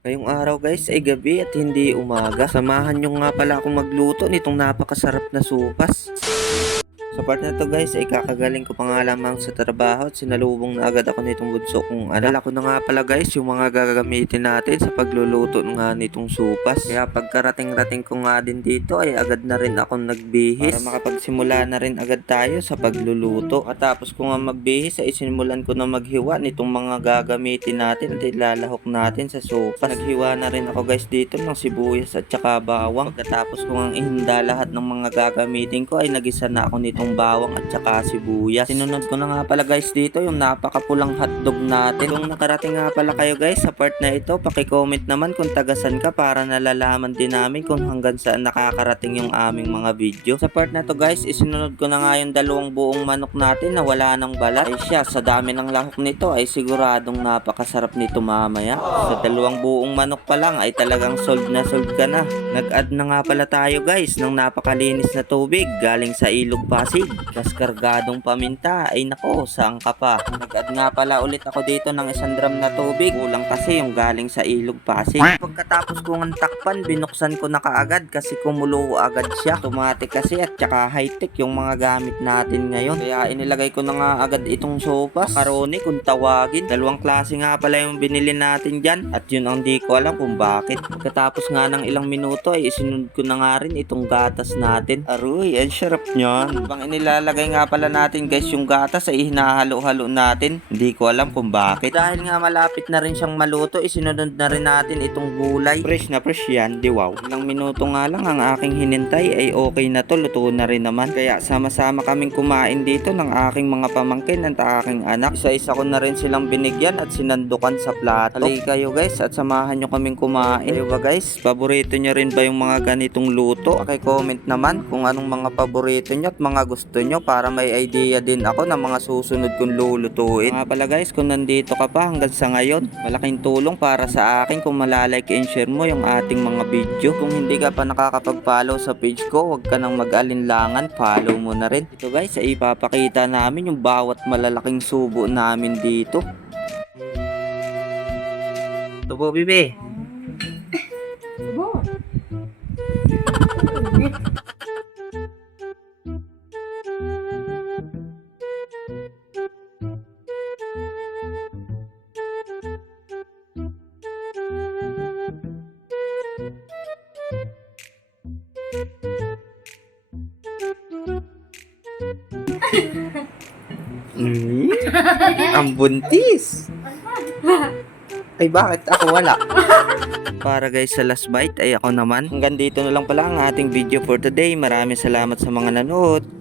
Ngayong araw guys ay gabi at hindi umaga. Samahan nyo nga pala akong magluto nitong napakasarap na supas. Sa part na to guys ay kakagaling ko pa nga lamang sa trabaho at sinalubong na agad ako nitong bunso kung ano. Dala ko na nga pala guys yung mga gagamitin natin sa pagluluto nga nitong supas. Kaya pagkarating-rating ko nga din dito ay agad na rin akong nagbihis. Para makapagsimula na rin agad tayo sa pagluluto. At tapos ko nga magbihis ay sinimulan ko na maghiwa nitong mga gagamitin natin at ilalahok natin sa supas. Naghiwa na rin ako guys dito ng sibuyas at saka bawang. Pagkatapos ko nga ihinda lahat ng mga gagamitin ko ay nagisa na ako nitong bawang at saka sibuyas. Sinunod ko na nga pala guys dito yung napakapulang hotdog natin. Kung nakarating nga pala kayo guys sa part na ito, paki-comment naman kung tagasan ka para nalalaman din namin kung hanggang saan nakakarating yung aming mga video. Sa part na to guys, isinunod ko na nga yung dalawang buong manok natin na wala ng balat. Ay siya, sa dami ng lahok nito ay siguradong napakasarap nito mamaya. Sa dalawang buong manok pa lang ay talagang sold na sold ka na. Nag-add na nga pala tayo guys ng napakalinis na tubig galing sa ilog Pasig. Tas kargadong paminta ay nako, saan ka pa? Nag-add nga pala ulit ako dito ng isang drum na tubig. Kulang kasi yung galing sa ilog Pasig. Pagkatapos kong takpan, binuksan ko na kaagad kasi kumulo agad siya. Automatic kasi at saka high-tech yung mga gamit natin ngayon. Kaya inilagay ko na nga agad itong sopas. Karoni kung tawagin. Dalawang klase nga pala yung binili natin dyan. At yun ang di ko alam kung bakit. Pagkatapos nga ng ilang minuto ay isinunod ko na nga rin itong gatas natin. Aroy, ang sarap niyan. Habang inilalagay nga pala natin guys yung gatas ay hinahalo-halo natin. Hindi ko alam kung bakit. Dahil nga malapit na rin siyang maluto, isinunod na rin natin itong gulay. Fresh na fresh yan, di wow. Ilang minuto nga lang ang aking hinintay ay okay na to, luto na rin naman. Kaya sama-sama kaming kumain dito ng aking mga pamangkin at aking anak. Isa-isa ko na rin silang binigyan at sinandukan sa plato. Halika kayo guys at samahan nyo kaming kumain. Kayo ba guys? Paborito nyo rin ba yung mga ganitong luto? comment naman kung anong mga paborito nyo at mga gusto nyo para may idea din ako ng mga susunod kong lulutuin. Mga pala guys, kung nandito ka pa hanggang sa ngayon, malaking tulong para sa akin kung malalike and share mo yung ating mga video. Kung hindi ka pa nakakapag-follow sa page ko, huwag ka nang mag-alinlangan, follow mo na rin. Ito guys, ay ipapakita namin yung bawat malalaking subo namin dito. Ito po, bibi. Mm, ang buntis. Ay bakit ako wala? Para guys sa last bite ay ako naman. Hanggang dito na lang pala ang ating video for today. Maraming salamat sa mga nanood.